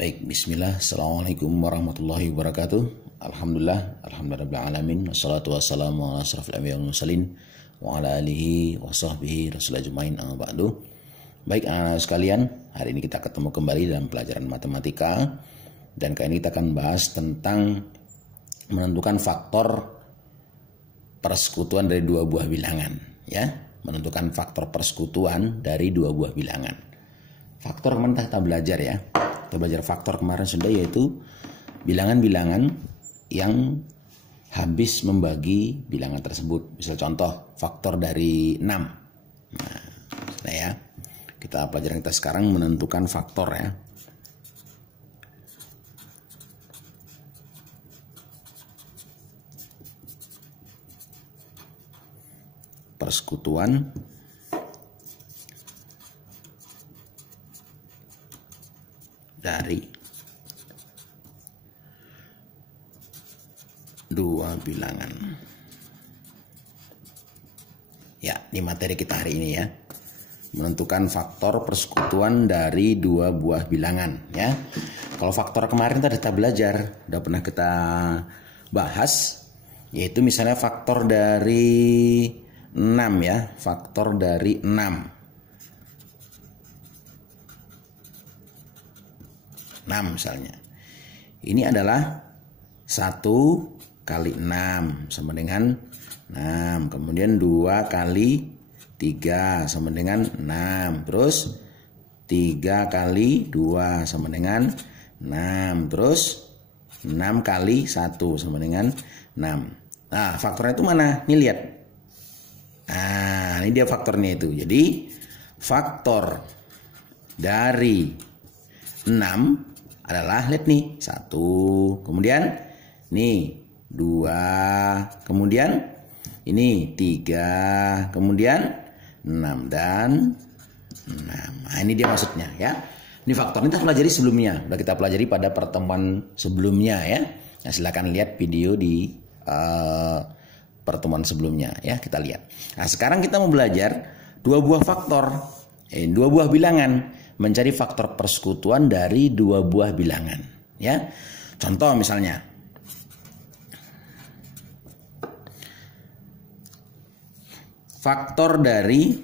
Baik, bismillah. Assalamualaikum warahmatullahi wabarakatuh. Alhamdulillahirabbil wassalatu wassalamu ala asrofil anbiya'i wal mursalin wa ala alihi wa sahbihi rasulillah ajmain, amma ba'du. Baik anak-anak sekalian, hari ini kita ketemu kembali dalam pelajaran matematika. Dan kali ini kita akan bahas tentang menentukan faktor persekutuan dari dua buah bilangan, ya. Menentukan faktor persekutuan dari dua buah bilangan. Faktor kemarin kita belajar, ya. Kita belajar faktor kemarin sudah, yaitu bilangan-bilangan yang habis membagi bilangan tersebut. Misal contoh faktor dari 6. Nah ya, kita pelajaran kita sekarang menentukan faktor, ya. Persekutuan dari dua bilangan. Ya, ini materi kita hari ini, ya. Menentukan faktor persekutuan dari dua buah bilangan, ya. Kalau faktor kemarin tadi kita belajar, udah pernah kita bahas, yaitu misalnya faktor dari 6, ya. Faktor dari 6. 6 misalnya. Ini adalah 1 kali 6 sama dengan 6. Kemudian 2 kali 3 sama dengan 6. Terus 3 kali 2 sama dengan 6. Terus 6 kali 1 sama dengan 6. Nah, faktornya itu mana? Nih lihat. Nah, ini dia faktornya itu. Jadi faktor dari 6 adalah, lihat nih, 1, kemudian nih 2, kemudian ini 3, kemudian 6 dan 6. Nah, ini dia maksudnya, ya. Ini faktor ini kita pelajari sebelumnya, udah kita pelajari pada pertemuan sebelumnya, ya. Nah, silakan lihat video di pertemuan sebelumnya, ya, kita lihat. Nah, sekarang kita mau belajar dua buah faktor, dua buah bilangan, mencari faktor persekutuan dari dua buah bilangan, ya. Contoh misalnya, faktor dari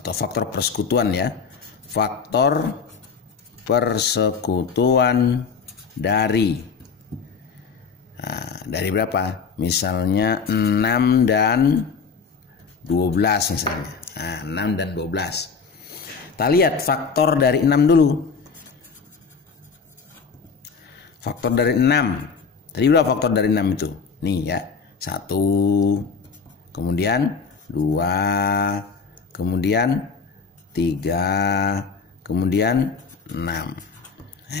atau faktor persekutuan, ya. Faktor persekutuan dari dari berapa? Misalnya 6 dan 12 misalnya. Nah, 6 dan 12. Kita lihat faktor dari 6 dulu. Faktor dari 6. Tadi berapa faktor dari 6 itu? Nih, ya. 1, kemudian 2, kemudian 3, kemudian 6. Nah,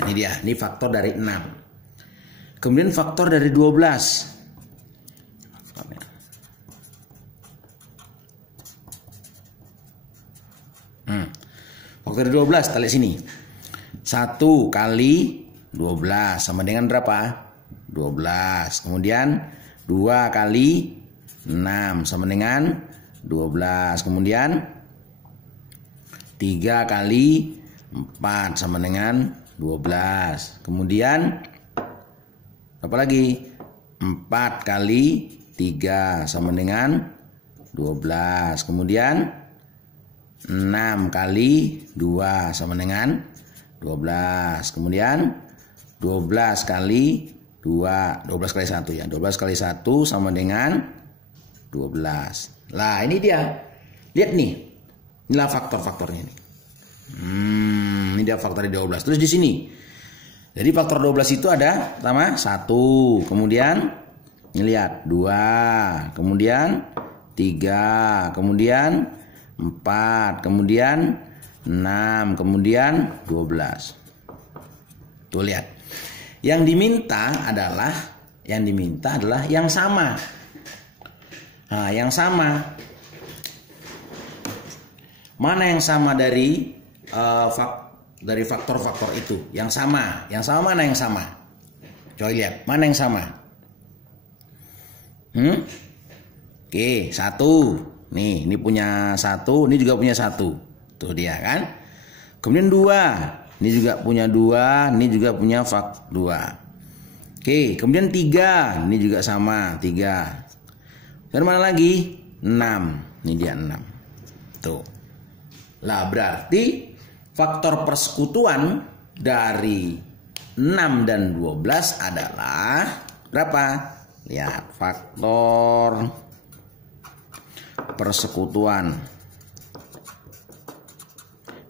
ini dia. Ini faktor dari 6. Kemudian faktor dari 12. Faktor dari 12, kita lihat sini. 1 kali 12 sama dengan berapa? 12. Kemudian 2 kali 6 sama dengan 12. Kemudian 3 kali 4 sama dengan 12. Kemudian apa lagi? 4 kali 3 sama dengan 12. Kemudian 6 kali 2 sama dengan 12. Kemudian 12 kali 2, 12 kali 1, ya. 12 kali 1 sama dengan 12. Lah, ini dia. Lihat nih. Inilah faktor-faktornya ini. Ini dia faktor 12. Terus di sini. Jadi faktor 12 itu ada pertama 1, kemudian ini lihat 2, kemudian 3, kemudian 4, kemudian 6, kemudian 12. Tuh lihat. Yang diminta adalah yang sama. Nah, yang sama. Mana yang sama dari faktor-faktor itu? Yang sama mana yang sama? Coba lihat, mana yang sama? Oke, 1. Nih, ini punya 1, ini juga punya 1. Tuh dia kan. Kemudian 2. Ini juga punya 2, ini juga punya 2. Oke, kemudian 3. Ini juga sama, 3. Dan mana lagi? 6. Ini dia 6. Tuh. Lah berarti faktor persekutuan dari 6 dan 12 adalah berapa? Lihat, faktor persekutuan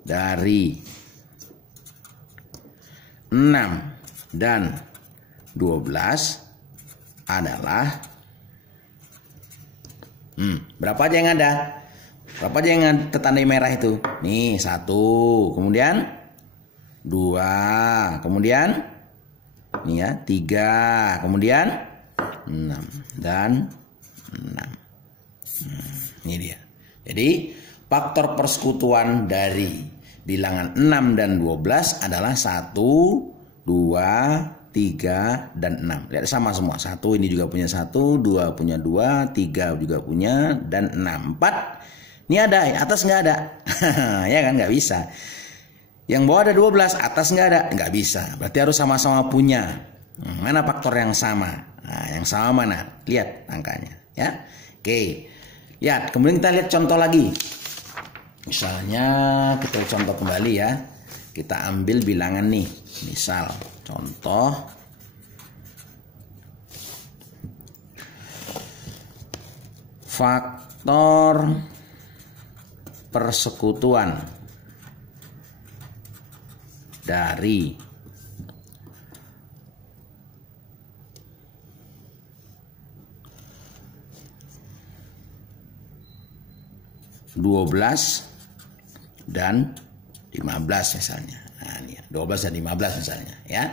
dari 6 dan 12 adalah berapa aja yang ada? Berapa aja yang tertandai merah itu? Nih, 1, kemudian 2, kemudian nih ya, 3, kemudian 6 dan 6. Ini dia. Jadi faktor persekutuan dari bilangan 6 dan 12 adalah 1, 2, 3, dan 6. Lihat sama semua. 1 ini juga punya 1, 2 punya 2, 3 juga punya, dan 6. 4 ini ada, atas nggak ada. Ya kan, nggak bisa. Yang bawah ada 12, atas nggak ada, nggak bisa. Berarti harus sama-sama punya. Mana faktor yang sama? Nah, yang sama mana? Lihat angkanya, ya. Oke. Lihat, kemudian kita lihat contoh lagi. Misalnya kita contoh kembali ya. Kita ambil bilangan nih. Misal contoh faktor persekutuan dari 12 dan 15 misalnya. Nah, ini 12 dan 15 misalnya ya.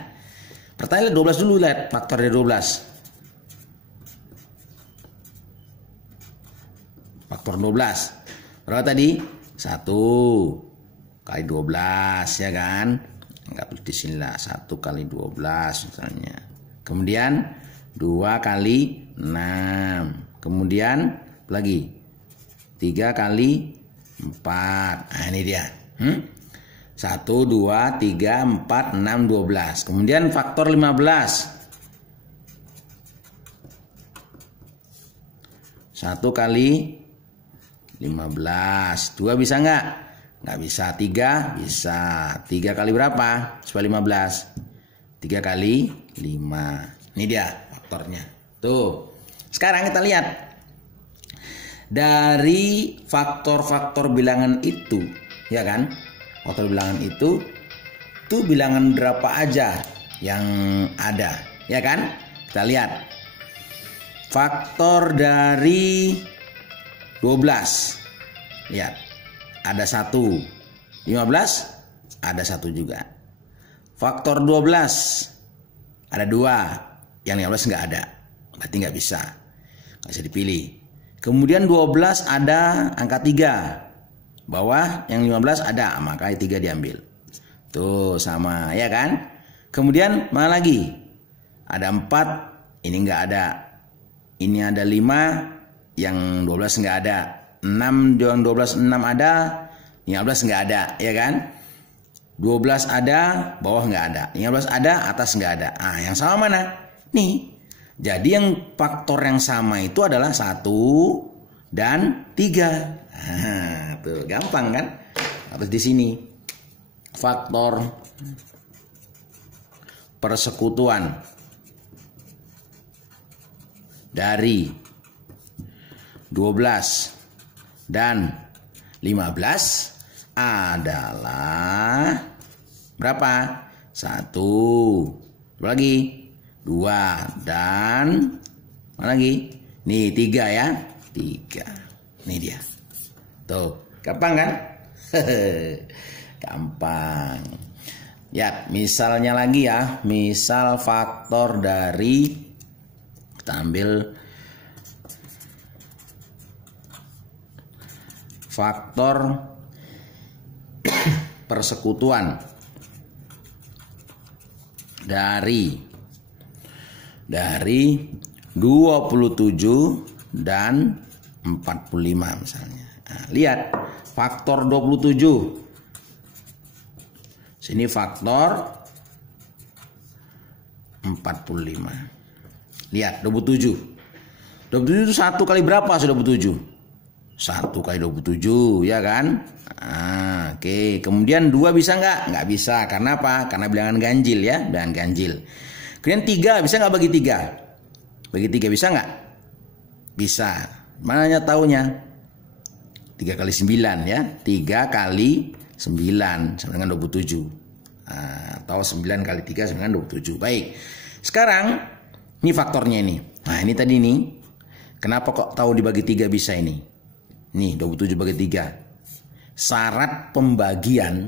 Pertanyaan 12 dulu, lihat faktor dari 12. Faktor 12. Berapa tadi? 1 kali 12 ya kan? Enggak perlu di sini lah, 1 kali 12 misalnya. Kemudian 2 kali 6. Kemudian lagi 3 kali 4. Nah, ini dia. 1, 2, 3, 4, 6, 12. Kemudian faktor 15. 1 kali 15. 2 bisa nggak? Nggak bisa. 3 bisa. 3 kali berapa? Supaya 15. 3 kali 5. Ini dia faktornya. Tuh. Sekarang kita lihat. Dari faktor-faktor bilangan itu, ya kan? Faktor bilangan itu tuh bilangan berapa aja yang ada, ya kan? Kita lihat. Faktor dari 12. Lihat. Ada 1. 15 ada 1 juga. Faktor 12 ada 2. Yang 15 nggak ada. Berarti nggak bisa. Nggak bisa dipilih. Kemudian 12 ada angka 3. Bawah yang 15 ada, maka 3 diambil. Tuh sama, ya kan? Kemudian mana lagi? Ada 4, ini nggak ada. Ini ada 5, yang 12 nggak ada. 6, yang 12 6 ada, 15 nggak ada, ya kan? 12 ada, bawah nggak ada. 15 ada, atas nggak ada. Ah, yang sama mana? Nih. Jadi yang faktor yang sama itu adalah 1 dan 3. Nah, tuh gampang kan? Harus di sini. Faktor persekutuan dari 12 dan 15 adalah berapa? 1. Lagi 2 dan mana lagi? Nih 3 ya. 3. Ini dia. Tuh, gampang kan? Gampang. Ya, misalnya lagi ya. Misal faktor dari, kita ambil faktor persekutuan dari 27 dan 45 misalnya. Nah, lihat faktor 27. Sini faktor 45. Lihat 27. 27 itu 1 kali berapa sudah 27? 1 kali 27 ya kan? Nah, oke. Kemudian 2 bisa nggak? Nggak bisa. Karena apa? Karena bilangan ganjil ya. Bilangan ganjil. Kemudian 3 bisa nggak bagi 3? Bagi 3 bisa nggak? Bisa. Mananya taunya? 3 kali 9 ya. 3 kali 9 sama dengan 27. Nah, atau 9 kali 3 sama dengan 27. Baik. Sekarang ini faktornya ini. Nah, ini tadi nih. Kenapa kok tahu dibagi 3 bisa ini? Nih 27 bagi 3. Syarat pembagian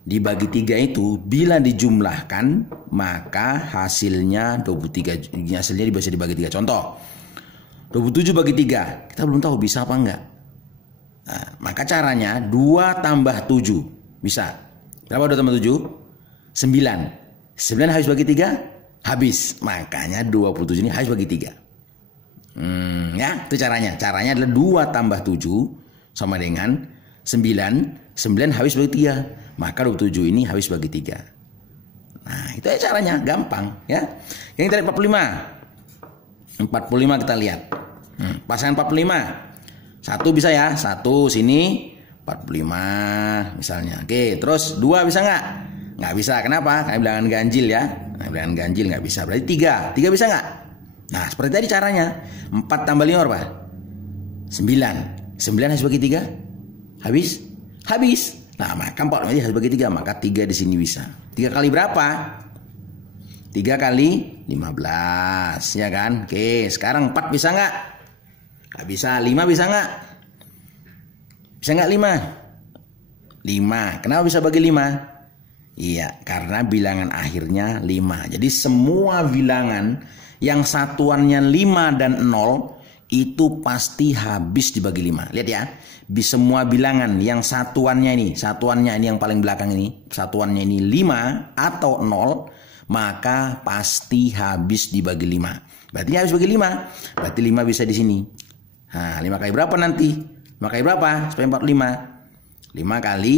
dibagi 3 itu bila dijumlahkan maka hasilnya 23. Hasilnya bisa dibagi 3. Contoh 27 bagi 3. Kita belum tahu bisa apa enggak. Nah, maka caranya 2 tambah 7. Bisa. Berapa 2 tambah 7? 9. 9 habis bagi 3? Habis. Makanya 27 ini habis bagi 3. Ya, itu caranya. Caranya adalah 2 tambah 7 sama dengan 9. 9 habis bagi 3. Maka 27 ini habis bagi 3. Nah, itu aja caranya. Gampang ya. Yang tadi 45. 45 kita lihat. Pasangan 45. 1 bisa ya. 1 sini 45 misalnya. Oke, terus 2 bisa nggak? Nggak bisa. Kenapa? Karena bilangan ganjil ya. Nah, bilangan ganjil nggak bisa. Berarti 3. 3 bisa nggak? Nah, seperti tadi caranya. 4 tambah 5 berapa? 9. 9 habis bagi 3? Habis? Habis. Nah, maka 4 habis bagi 3. Maka 3 di sini bisa. 3 kali berapa? 3 kali 15. Ya kan? Oke, sekarang 4 bisa nggak? Nggak bisa. 5 bisa nggak? Bisa nggak 5? 5. Kenapa bisa bagi 5? Iya, karena bilangan akhirnya 5. Jadi semua bilangan yang satuannya 5 dan 0 itu pasti habis dibagi 5. Lihat ya. Di semua bilangan yang satuannya ini yang paling belakang ini, satuannya ini 5 atau 0, maka pasti habis dibagi 5. Berarti habis bagi 5. Berarti 5 bisa di sini. Nah, 5 kali berapa nanti? 5 kali berapa? Supaya 45. 5 kali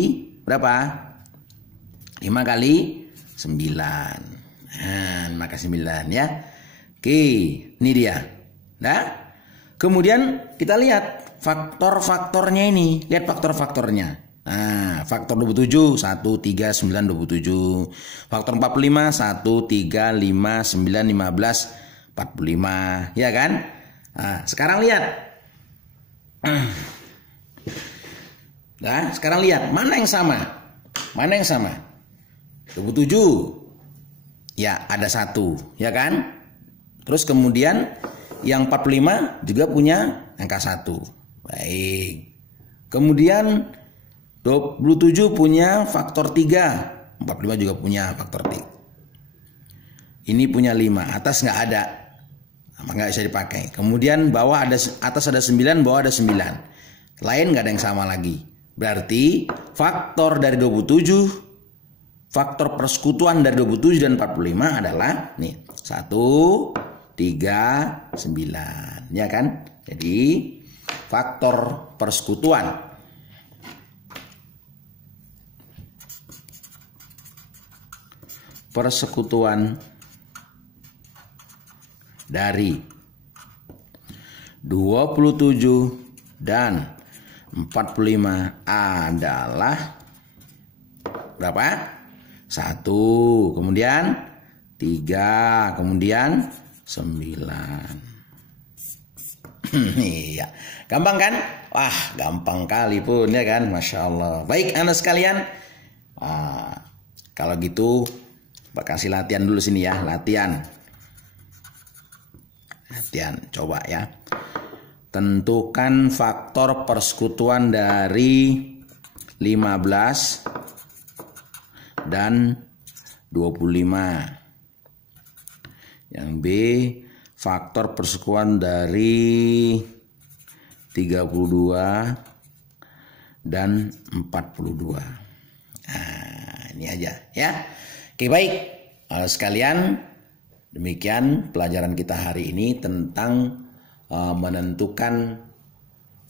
berapa? 5 kali 9. Nah, maka 9 ya. Oke, ini dia. Nah, kemudian kita lihat faktor-faktornya ini. Lihat faktor-faktornya. Nah, faktor 27, 1, 3, 9, 27. Faktor 45, 1, 3, 5, 9, 15, 45. Ya kan? Nah, sekarang lihat. Nah, sekarang lihat. Mana yang sama? Mana yang sama? 27. Ya, ada 1. Ya kan? Terus kemudian yang 45 juga punya angka 1. Baik. Kemudian 27 punya faktor 3. 45 juga punya faktor 3. Ini punya 5. Atas nggak ada. Maka nggak bisa dipakai. Kemudian bawah ada, atas ada 9, bawah ada 9. Lain nggak ada yang sama lagi. Berarti faktor dari 27, faktor persekutuan dari 27 dan 45 adalah nih 1, 3, 9. Ya kan? Jadi faktor persekutuan dari 27 dan 45 adalah berapa? 1, kemudian 3, kemudian 9. Iya, gampang kan? Wah, gampang kali pun ya kan, Masya Allah. Baik anak sekalian, kalau gitu kasih latihan dulu sini ya, latihan, coba ya. Tentukan faktor persekutuan dari 15 dan 25. Yang B, faktor persekutuan dari 32 dan 42. Nah, ini aja ya. Oke, baik. Sekalian, Demikian pelajaran kita hari ini tentang menentukan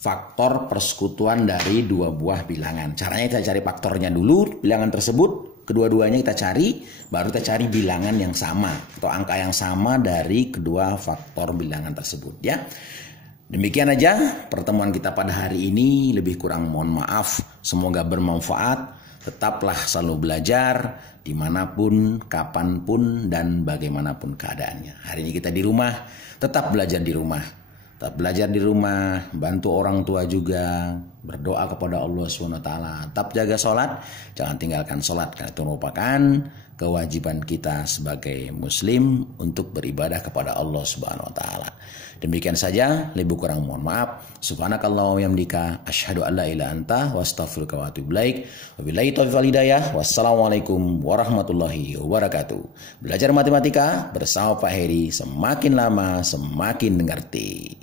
faktor persekutuan dari dua buah bilangan. Caranya kita cari faktornya dulu, bilangan tersebut, kedua-duanya kita cari, baru kita cari bilangan yang sama atau angka yang sama dari kedua faktor bilangan tersebut ya. Demikian aja pertemuan kita pada hari ini, lebih kurang mohon maaf, semoga bermanfaat. Tetaplah selalu belajar dimanapun, kapanpun, dan bagaimanapun keadaannya. Hari ini kita di rumah, tetap belajar di rumah. Tetap belajar di rumah, bantu orang tua juga, berdoa kepada Allah SWT. Tetap jaga sholat, jangan tinggalkan sholat, karena itu merupakan kewajiban kita sebagai muslim untuk beribadah kepada Allah SWT. Demikian saja, lebih kurang mohon maaf. Subhanakallahumma wa bihamdika asyhadu an la ilaha illa anta wa astaghfiruka wa atubu ilaik. Wabillahi taufiq wal hidayah. Wassalamualaikum warahmatullahi wabarakatuh. Belajar matematika bersama Pak Heri, semakin lama semakin mengerti.